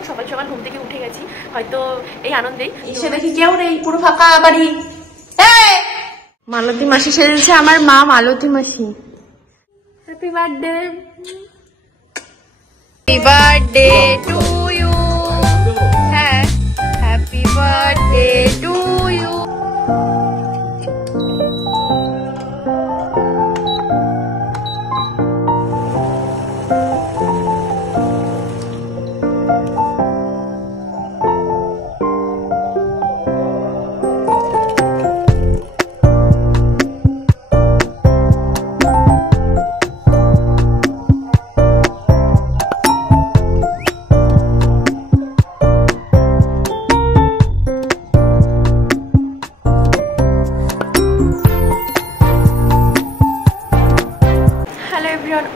খুব সকাল সকাল ঘুম থেকে উঠে গেছি, হয়তো এই আনন্দেই এসে দেখি কেউ নেই, পুরো ফাঁকা বাড়ি। মালতী মাসি সেজেছে, আমার মা মালতী মাসি। Happy birthday, happy birthday to you. হ্যাঁ, happy birthday to you.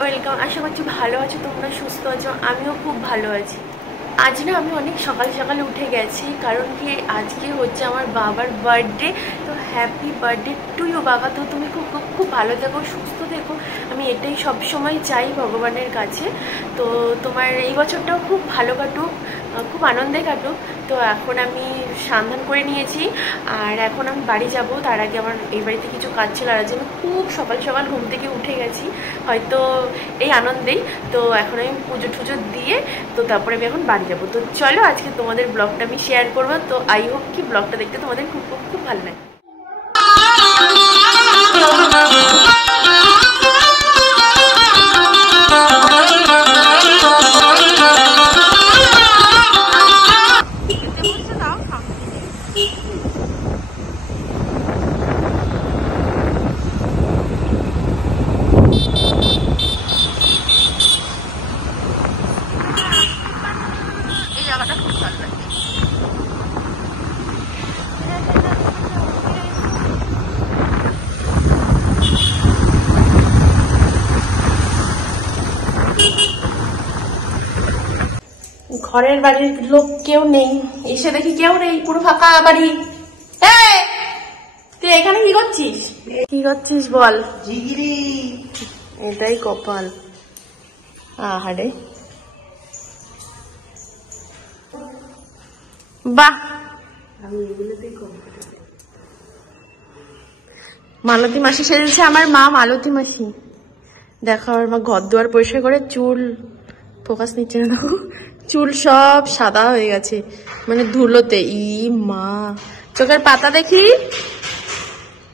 Welcome, আশা করছি ভালো আছো তোমরা, সুস্থ আছো, আমিও খুব ভালো আছি। আজ না আমি অনেক সকাল সকালে উঠে গেছি, কারণ কি আজকে হচ্ছে আমার বাবার বার্থডে। তো হ্যাপি বার্থডে টু ইউ বাবা। তো তুমি খুব খুব খুব ভালো থেকো, সুস্থ থেকো, আমি এটাই সব সময় চাই ভগবানের কাছে। তো তোমার এই বছরটাও খুব ভালো কাটুক, খুব আনন্দে কাটুক। তো এখন আমি সন্ধান করে নিয়েছি, আর এখন আমি বাড়ি যাব। তার আগে আমার এই বাড়িতে কিছু কাজ ছিল, আর আমি খুব সকাল সকাল ঘুম থেকে উঠে গেছি, হয়তো এই আনন্দেই। তো এখন আমি পুজো টুজো দিয়ে তো তারপরে আমি এখন বাড়ি যাবো। তো চলো আজকে তোমাদের ব্লগটা আমি শেয়ার করবো। তো আই হোপ কি ব্লগটা দেখতে তোমাদের খুব খুব খুব ভালো লাগে। ঘরের বাড়ির লোক কেউ নেই, এসে দেখি কেউ নেই, পুরো ফাঁকা বাড়ি। তুই এখানে কি করছিস? কি করছিস বল? জিগিরি, এটাই কপাল। আহারে বাহ, মালতী মাসি সেজেছে, আমার মা মালতী মাসি। দেখো আমার মা ঘর দুয়ার পরিষ্কার করে, চুল ফোকাস নিচ্ছে না, দেখো চুল সব সাদা হয়ে গেছে, মানে ধুলোতে। ই মা, চোখের পাতা দেখি,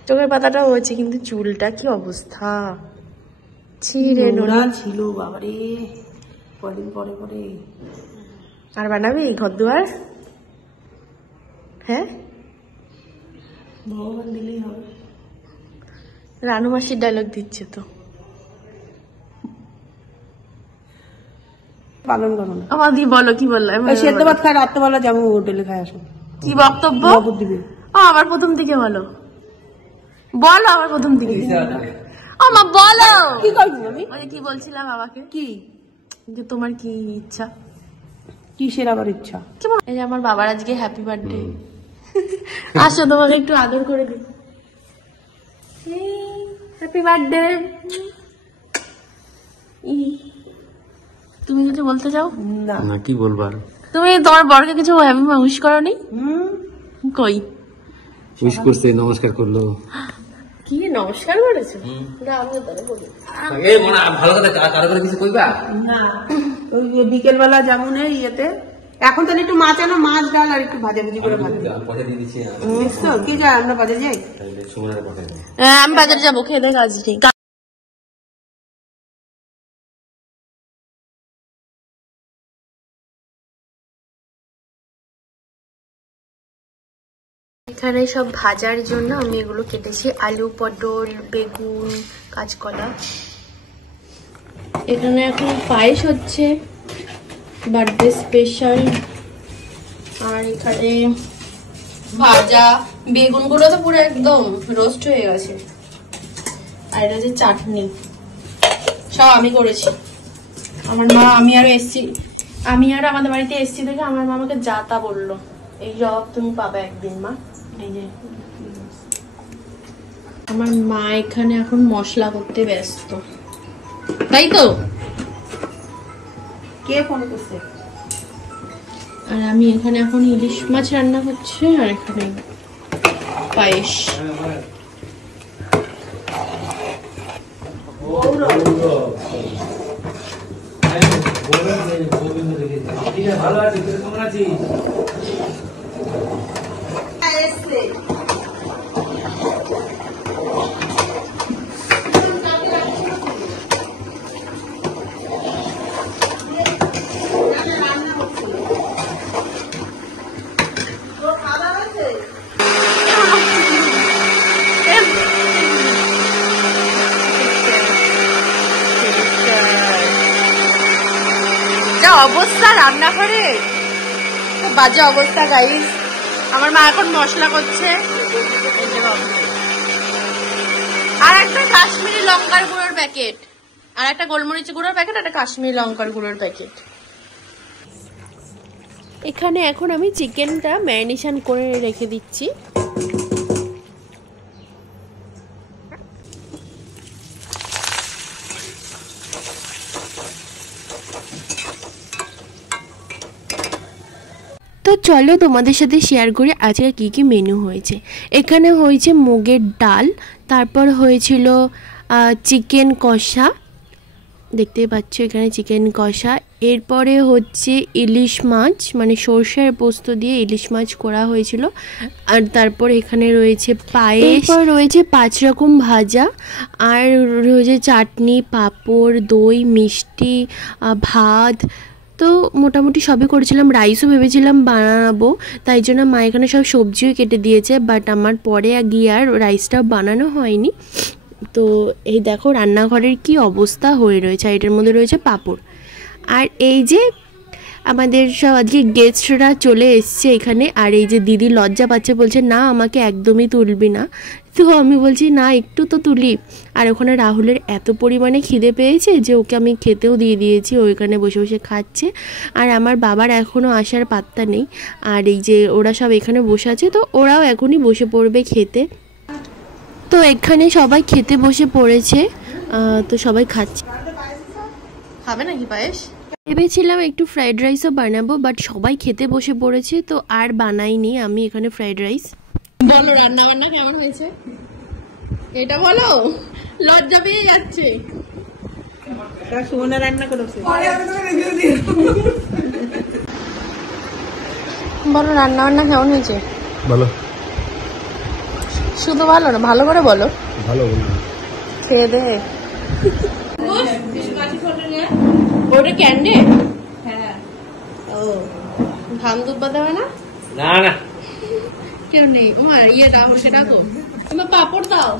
চোখের পাতাটা হয়েছে, কিন্তু চুলটা কি অবস্থা, ছিঁড়ে নোনা ছিল বাবারে। কদিন পরে পরে আর বানাবি ঘর দুয়ার? হ্যাঁ, ভগবান দিলেই হবে। রানু মাসির ডায়লগ দিচ্ছে তো, পালন করো না। আমার দি বলো কি বললো? সেদ্ধ ভাত খায়, রাত্রেবেলা যাবো হোটেলে খাই আসো। কি বক্তব্য দিবে? আবার প্রথম থেকে বলো, বলো আবার প্রথম থেকে। আমার বলো কি করবি? আমি কি বলছিলাম আমাকে, কি যে তোমার কি ইচ্ছা? কিসের আবার ইচ্ছা? এই যে আমার বাবার আজকে হ্যাপি বার্থডে, আসো তোমাকে একটু আদর করে দিই। Happy birthday. তুমি কিছু বলতে চাও? না, কি বলবার? তুমি তোমার বরকে কিছু হ্যাপি উইশ করোনি? কই উইশ করছে, নমস্কার করলো। কি নমস্কার করেছো? না আমি তাহলে বলি আগে মনে ভালো কথা কারো করে কিছু কইবা না। ওই বিকেল বেলা যেমন ইয়েতে এখন তাহলে একটু মাছ আনো, মাছ ডাল আর একটু ভাজাভুজি করে ভাজা পয়সা দিয়ে দিচ্ছি। কি যায়, আমরা বাজারে যাই? আমি বাজারে যাবো, খেয়ে দেখ আজ নেই। এখানে সব ভাজার জন্য আমি এগুলো কেটেছি, আলু, পটল, বেগুন, কাঁচকলা। এখানে এখন পায়েস হচ্ছে, বার্থডে স্পেশাল। আর এখানে ভাজা, বেগুনগুলো তো পুরো একদম রোস্ট হয়ে গেছে। আর এটা যে চাটনি, সব আমি করেছি। আমার মা, আমি আরো এসছি, আমি আর আমাদের বাড়িতে এসছি দেখে আমার মা আমাকে যা তা বললো, এই জব তুমি পাবে একদিন মা। এই যে আমার মা এখানে এখন মশলা করতে ব্যস্ত, তাই তো? কে ফোন করছে? আর আমি এখানে এখন ইলিশ মাছ রান্না করছি, আর এখানে পায়েস। অবস্থা রান্নাঘরে, বাজে অবস্থা গাইস। আমার মা এখন মশলা করছে, আর একটা কাশ্মীরি লঙ্কার গুঁড়োর প্যাকেট, আর একটা গোলমরিচ গুঁড়োর প্যাকেট, একটা কাশ্মীরি লঙ্কার গুঁড়োর প্যাকেট। এখানে এখন আমি চিকেনটা ম্যারিনেশন করে রেখে দিচ্ছি। তো চলো তোমাদের সাথে শেয়ার করি আজকে কি কি মেনু হয়েছে। এখানে হয়েছে মুগের ডাল, তারপর হয়েছিল চিকেন কষা, দেখতেই পাচ্ছ এখানে চিকেন কষা। এরপরে হচ্ছে ইলিশ মাছ, মানে সরষের পোস্ত দিয়ে ইলিশ মাছ করা হয়েছিল। আর তারপর এখানে রয়েছে পায়েস, রয়েছে 5 রকম ভাজা, আর রয়েছে চাটনি, পাঁপড়, দই, মিষ্টি, ভাত। তো মোটামুটি সবই করেছিলাম। রাইসও ভেবেছিলাম বানাবো, তাই জন্য মা এখানে সব সবজিও কেটে দিয়েছে, বাট আমার পরে গিয়ে আর রাইসটা বানানো হয়নি। তো এই দেখো রান্নাঘরের কি অবস্থা হয়ে রয়েছে। আর এটার মধ্যে রয়েছে পাঁপড়। আর এই যে আমাদের সব আজকে গেস্টরা চলে এসছে এখানে, আর এই যে দিদি লজ্জা পাচ্ছে, বলছে না আমাকে একদমই তুলবি না। তো আমি বলছি না একটু তো তুলি। আর ওখানে রাহুলের এত পরিমাণে খিদে পেয়েছে যে ওকে আমি খেতেও দিয়ে দিয়েছি, ওইখানে বসে বসে খাচ্ছে। আর আমার বাবার এখনও আসার পাত্তা নেই। আর এই যে ওরা সব এখানে বসে আছে, তো ওরাও এখনই বসে পড়বে খেতে। তো এখানে সবাই খেতে বসে পড়েছে, তো সবাই খাচ্ছে। খাবে নাকি পায়েস? ভেবেছিলাম একটু ফ্রাইড রাইসও বানাবো, বাট সবাই খেতে বসে পড়েছে, তো আর বানাইনি আমি এখানে ফ্রাইড রাইস। বলো রান্না বান্না কেমন হয়েছে, এটা বলো, লজ্জা পেয়ে যাচ্ছে। বলো রান্না বান্না কেমন হয়েছে, বলো। শুধু ভালো না, ভালো করে বলো। ভালো খেয়ে দে। ওটা ক্যান্ডে? হ্যাঁ। ও ধান দুব্বা দেবে না? না না কেউ নেই। তোমার ইয়েটা আমাকে ডাকো, তোমার পাপড় দাও।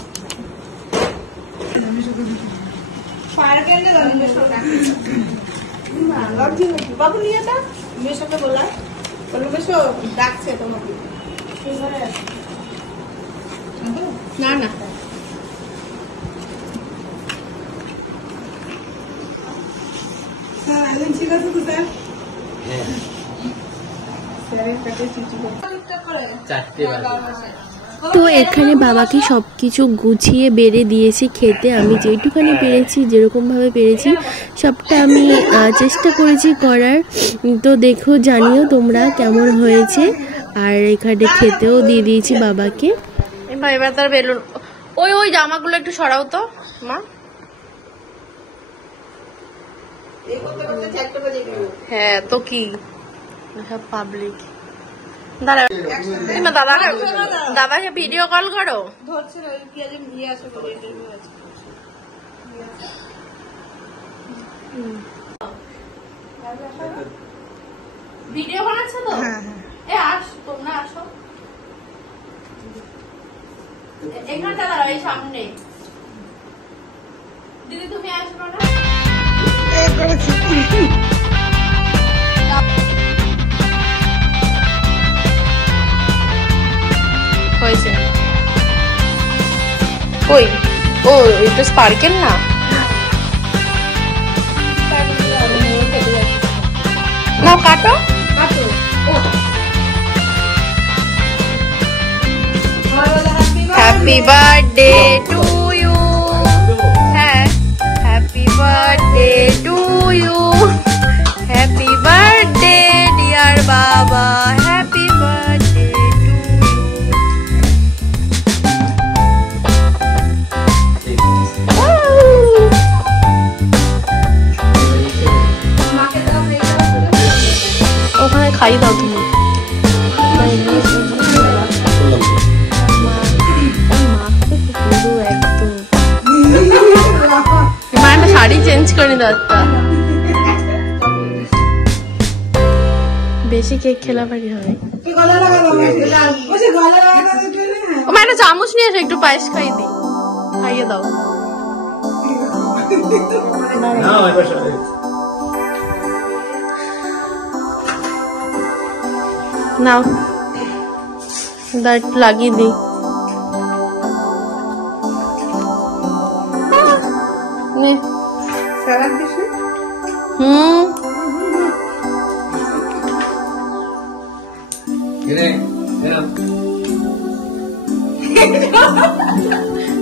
বাবু নিয়ে তা মেশোকে বলা, বলো মেশো ডাকছে তোমাকে। না না তো এখানে বাবাকে সবকিছু গুছিয়ে বেড়ে দিয়েছি খেতে। আমি যেটুখানি পেরেছি, যেরকম ভাবে পেরেছি সবটা আমি চেষ্টা করেছি করার। তো দেখো, জানিও তোমরা কেমন হয়েছে। আর এখানে খেতেও দিয়ে দিয়েছি বাবাকে। এবার তার বেলুন, ওই জামাগুলো একটু সরাও তো মা। হ্যাঁ তো কি সব পাবলিক। দাদাকে ভিডিও কল করো। ভিডিও বানাচ্ছ তো? তোমরা আসো এখানটা, দাঁড়াও এই সামনে। দিদি তুমি আসবো না? হয়েছে কই? ও এটা স্পার্কেল না? নাও কাটো কাটো। Happy birthday to you. হ্যাঁ happy birthday to you. Happy birthday dear বাবা। খাই দাও তুমি। মা একটা শাড়ি চেঞ্জ করে দাও একটা। বেশি কেক খেলা পারি হবে। মা একটা চামচ নিয়ে আসো, একটু পায়েস খাইয়ে দিই, খাইয়ে দাও। নাও দাও, একটু লাগিয়ে দিই।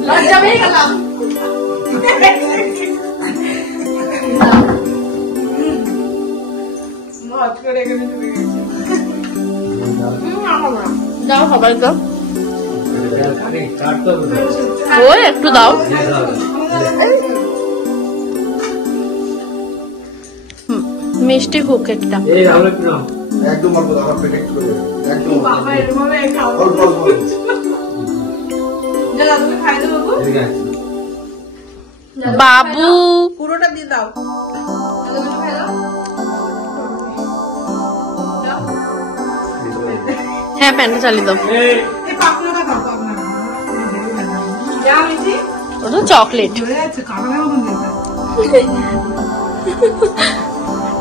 লজ্জা পেয়ে গেলাম। দাও সবাই দাও, ওই একটু দাও। মিষ্টি হোক একটা। বাবু পুরোটা দিয়ে দাও। হ্যাঁ প্যান্টটা চালিয়ে দাও। ওটা চকলেট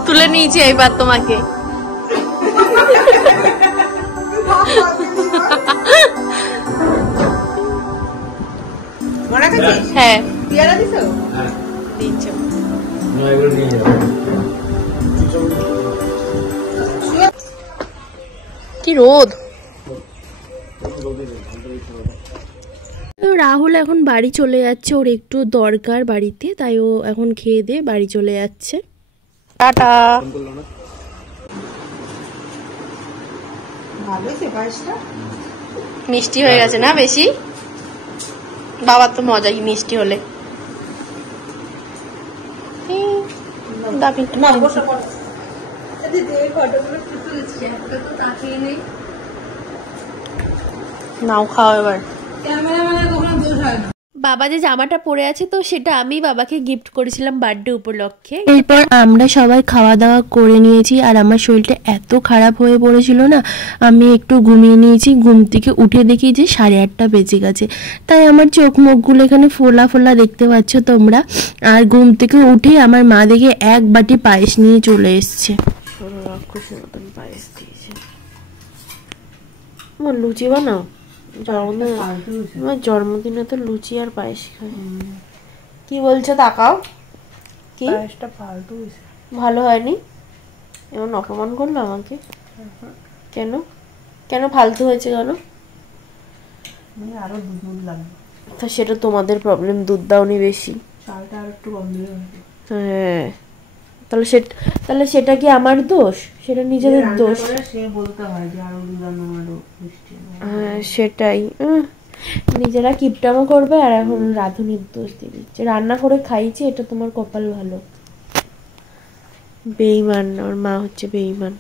তুলে নিয়েছি এইবার তোমাকে। হ্যাঁ দিচ্ছ। কি রোদ। রাহুল এখন বাড়ি চলে যাচ্ছে, ওর একটু দরকার বাড়িতে, তাই ও এখন খেয়ে দিয়ে বাড়ি চলে যাচ্ছে। টাটা। মিষ্টি হয়ে গেছে না বেশি? বাবার তো মজাই মিষ্টি হলে। নাও খাও এবার। বাবা যে জামাটা পরে আছে তো সেটা আমি বাবাকে গিফট করেছিলাম বার্থডে উপলক্ষে। এরপর আমরা সবাই খাওয়া দাওয়া করে নিয়েছি, আর আমার শরীরটা এত খারাপ হয়ে পড়েছিল না, আমি একটু ঘুমিয়ে নিয়েছি। ঘুম থেকে উঠে দেখি যে 8:30 বেজে গেছে, তাই আমার চোখ মুখগুলো এখানে ফোলা ফোলা দেখতে পাচ্ছ তোমরা। আর ঘুম থেকে উঠে আমার মা দেখে 1 বাটি পায়েস নিয়ে চলে এসছে। পায়েস দিয়েছে। আমার লুচি বানাও, জন্মদিনে তো লুচি আর পায়েস খাই। কি বলছো তাকাও? কি ভালো হয়নি? এমন অপমান করলো আমাকে কেন? কেন ফালতু হয়েছে কেন? আরো দুধ লাগবে। তা সেটা তোমাদের প্রবলেম, দুধ দাওনি বেশি। চালটা আর একটু কম দিলে। হ্যাঁ তাহলে সেটা কি আমার দোষ? সেটা নিজেদের দোষ। সে বলতে হয় যে আরো দুধ আনো, আরো মিষ্টি। হ্যাঁ সেটাই, নিজেরা কিপটামো করবে আর এখন রাঁধুনির দোষ দিয়ে দিচ্ছে। রান্না করে খাইছি, এটা তোমার কপাল ভালো। বেঈমান, ওর মা হচ্ছে বেঈমান।